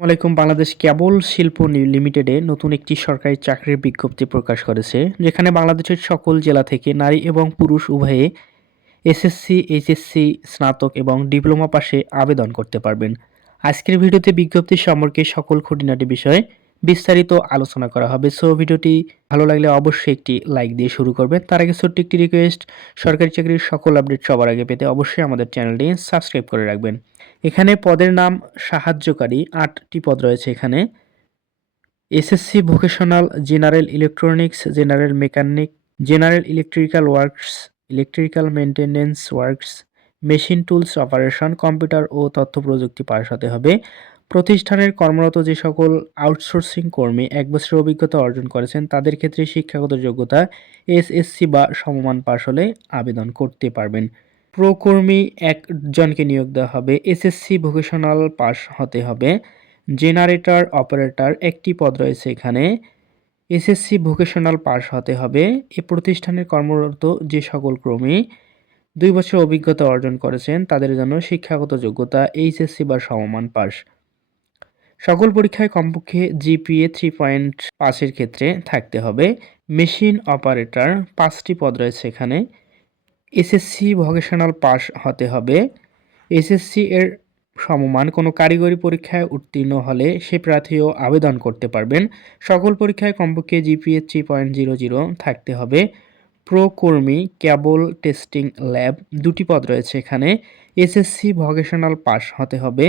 আলাইকুম। বাংলাদেশ কেবল শিল্প লিমিটেডে নতুন একটি সরকারি চাকরির বিজ্ঞপ্তি প্রকাশ করেছে, যেখানে বাংলাদেশের সকল জেলা থেকে নারী এবং পুরুষ উভয়ে এসএসসি এইচএসসি স্নাতক এবং ডিপ্লোমা পাশে আবেদন করতে পারবেন। আজকের ভিডিওতে বিজ্ঞপ্তি সম্পর্কে সকল খুঁটিনাটি বিষয়ে বিস্তারিত আলোচনা করা হবে। সো, ভিডিওটি ভালো লাগলে অবশ্যই একটি লাইক দিয়ে শুরু করবেন। তার আগে ছোট্ট একটি রিকোয়েস্ট সরকারি চাকরির সকল আপডেট সবার আগে পেতে অবশ্যই আমাদের চ্যানেলটি সাবস্ক্রাইব করে রাখবেন। এখানে পদের নাম সাহায্যকারী আটটি পদ রয়েছে এখানে। SSC vocational, general electronics, general mechanic, general electrical works, electrical maintenance works, machine tools operation, computer ও তথ্য প্রযুক্তি পাশ হতে হবে। প্রতিষ্ঠানের কর্মরত যে সকল আউটসোর্সিং কর্মী এক বছরের অভিজ্ঞতা অর্জন করেছেন, তাদের ক্ষেত্রে শিক্ষাগত যোগ্যতা এসএসসি বা সমমান পাশ হলে আবেদন করতে পারবেন। প্রকর্মী একজনকে নিয়োগ দেওয়া হবে। এসএসসি ভোকেশনাল পাস হতে হবে। জেনারেটর অপারেটর একটি পদ রয়েছে এখানে। এসএসসি ভোকেশনাল পাস হতে হবে। এ প্রতিষ্ঠানের কর্মরত যে সকল কর্মী দুই বছর অভিজ্ঞতা অর্জন করেছেন, তাদের জন্য শিক্ষাগত যোগ্যতা এইচএসসি বা সমমান পাস। সকল পরীক্ষায় কমপক্ষে জিপিএ থ্রি পয়েন্ট পাঁচের ক্ষেত্রে থাকতে হবে। মেশিন অপারেটর পাঁচটি পদ রয়েছে এখানে। এসএসসি ভোকেশনাল পাস হতে হবে। এসএসসি এর সমমান কোনো কারিগরি পরীক্ষায় উত্তীর্ণ হলে সে প্রার্থীও আবেদন করতে পারবেন। সকল পরীক্ষায় কমপক্ষে GPA three point zero zero থাকতে হবে। প্রো কর্মী ক্যাবল টেস্টিং ল্যাব দুটি পদ রয়েছে এখানে। এসএসসি ভোকেশনাল পাস হতে হবে।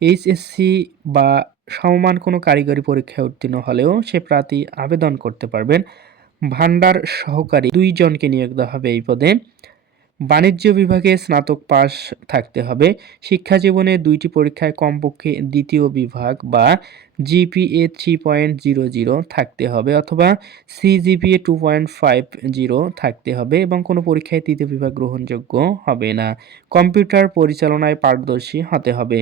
এইচএসসি বা সমমান কোনো কারিগরি পরীক্ষায় উত্তীর্ণ হলেও সে প্রার্থী আবেদন করতে পারবেন। ভান্ডার সহকারী দুইজনকে নিয়োগ দেওয়া হবে এই পদে। বাণিজ্য বিভাগে স্নাতক পাস থাকতে হবে। শিক্ষা জীবনে দুইটি পরীক্ষায় কমপক্ষে দ্বিতীয় বিভাগ বা GPA three point zero zero থাকতে হবে অথবা CGPA two point five zero থাকতে হবে এবং কোনো পরীক্ষায় তৃতীয় বিভাগ গ্রহণযোগ্য হবে না। কম্পিউটার পরিচালনায় পারদর্শী হতে হবে।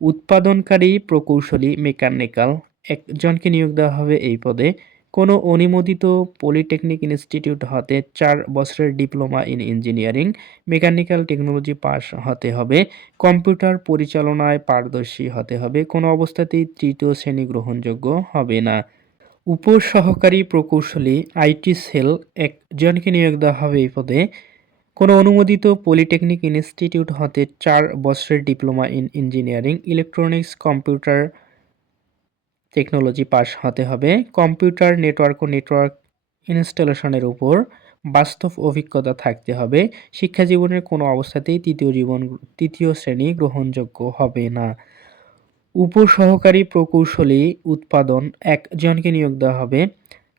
উৎপাদনকারী প্রকৌশলী মেকানিক্যাল, একজনকে নিয়োগ দেওয়া হবে এই পদে। কোনো অনুমোদিত পলিটেকনিক ইনস্টিটিউট হতে চার বছরের diploma in engineering, mechanical technology pass হতে হবে, কম্পিউটার পরিচালনায় পারদর্শী হতে হবে, কোনো অবস্থাতেই তৃতীয় শ্রেণি গ্রহণযোগ্য হবে না। উপসহকারী প্রকৌশলী, আইটি সেল একজনকে নিয়োগ দেওয়া হবে এই পদে। কোনো অনুমোদিত পলিটেকনিক ইনস্টিটিউট হতে চার বছরের diploma in engineering, electronics, computer technology pass হতে হবে। কম্পিউটার নেটওয়ার্ক ও নেটওয়ার্ক ইনস্টলেশনের উপর বাস্তব অভিজ্ঞতা থাকতে হবে। শিক্ষা জীবনের কোনো অবস্থাতেই তৃতীয় জীবন, তৃতীয় শ্রেণি গ্রহণযোগ্য হবে না। উপসহকারী প্রকৌশলী উৎপাদন একজনকে নিয়োগ দেওয়া হবে।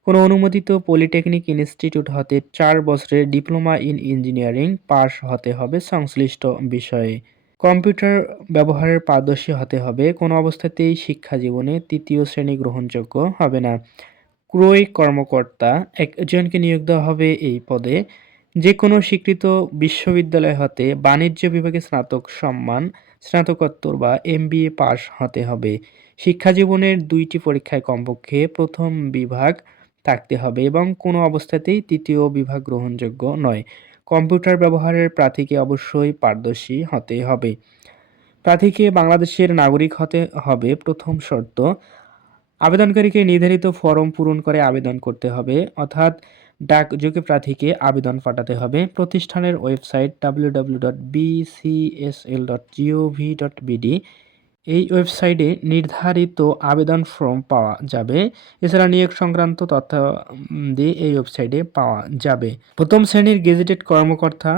কোনো অনুমোদিত পলিটেকনিক ইনস্টিটিউট হতে চার বছরের ডিপ্লোমা ইন ইঞ্জিনিয়ারিং পাস হতে হবে সংশ্লিষ্ট বিষয়ে। কম্পিউটার ব্যবহারের পারদর্শী হতে হবে। কোনো অবস্থাতেই শিক্ষা জীবনে তৃতীয় শ্রেণি গ্রহণযোগ্য হবে না। ক্রয় কর্মকর্তা একজনকে নিয়োগ দেওয়া হবে এই পদে। যে কোনো স্বীকৃত বিশ্ববিদ্যালয় হতে বাণিজ্য বিভাগে স্নাতক সম্মান, স্নাতকোত্তর বা এম এমবিএ পাস হতে হবে। শিক্ষা জীবনের দুইটি পরীক্ষায় কমপক্ষে প্রথম বিভাগ থাকতে হবে এবং কোনো অবস্থাতেই তৃতীয় বিভাগ গ্রহণযোগ্য নয়। কম্পিউটার ব্যবহারের প্রার্থীকে অবশ্যই পারদর্শী হতে হবে। প্রার্থীকে বাংলাদেশের নাগরিক হতে হবে প্রথম শর্ত। আবেদনকারীকে নির্ধারিত ফরম পূরণ করে আবেদন করতে হবে, অর্থাৎ ডাকযোগে প্রার্থীকে আবেদন পাঠাতে হবে। প্রতিষ্ঠানের website W W dot BCSL dot GOV dot BD এই ওয়েবসাইটে নির্ধারিত আবেদন ফর্ম পাওয়া যাবে। এছাড়া নিয়োগ সংক্রান্ত তথ্য দিয়ে এই ওয়েবসাইটে পাওয়া যাবে। প্রথম শ্রেণির গেজেটেড কর্মকর্তা,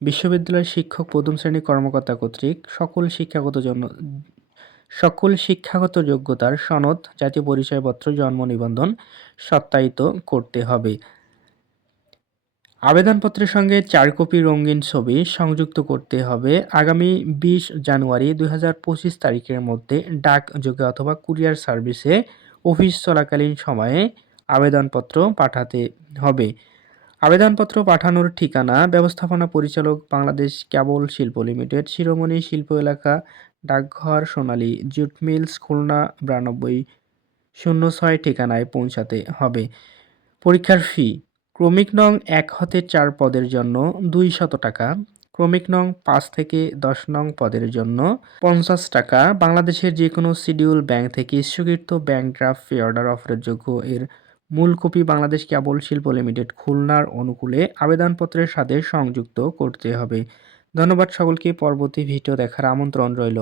বিশ্ববিদ্যালয়ের শিক্ষক প্রথম শ্রেণির কর্মকর্তা কর্তৃক সকল শিক্ষাগত জন্য সকল শিক্ষাগত যোগ্যতার সনদ, জাতীয় পরিচয়পত্র, জন্ম নিবন্ধন সত্যায়িত করতে হবে। আবেদনপত্রের সঙ্গে চার কপি রঙিন ছবি সংযুক্ত করতে হবে আগামী বিশ জানুয়ারি দু হাজার পঁচিশ তারিখের মধ্যে ডাক ডাকযোগে অথবা কুরিয়ার সার্ভিসে অফিস চলাকালীন সময়ে আবেদনপত্র পাঠাতে হবে। আবেদনপত্র পাঠানোর ঠিকানা, ব্যবস্থাপনা পরিচালক বাংলাদেশ কেবল শিল্প লিমিটেড, শিরোমণি শিল্প এলাকা, ডাকঘর, সোনালী জুট মিলস খুলনা বিরানব্বই শূন্য ছয় ঠিকানায় পৌঁছাতে হবে। পরীক্ষার ফি ক্রমিক নং এক হতে চার পদের জন্য দুই শত টাকা, ক্রমিক নং পাঁচ থেকে দশ নং পদের জন্য পঞ্চাশ টাকা। বাংলাদেশের যে কোনো শিডিউল ব্যাংক থেকে ইস্যুকৃত ব্যাংক ড্রাফট ফি অর্ডার অফারের যোগ্য এর মূল কপি বাংলাদেশ কেবল শিল্প লিমিটেড খুলনার অনুকূলে আবেদনপত্রের সাথে সংযুক্ত করতে হবে। ধন্যবাদ সকলকে, পরবর্তী ভিডিও দেখার আমন্ত্রণ রইল।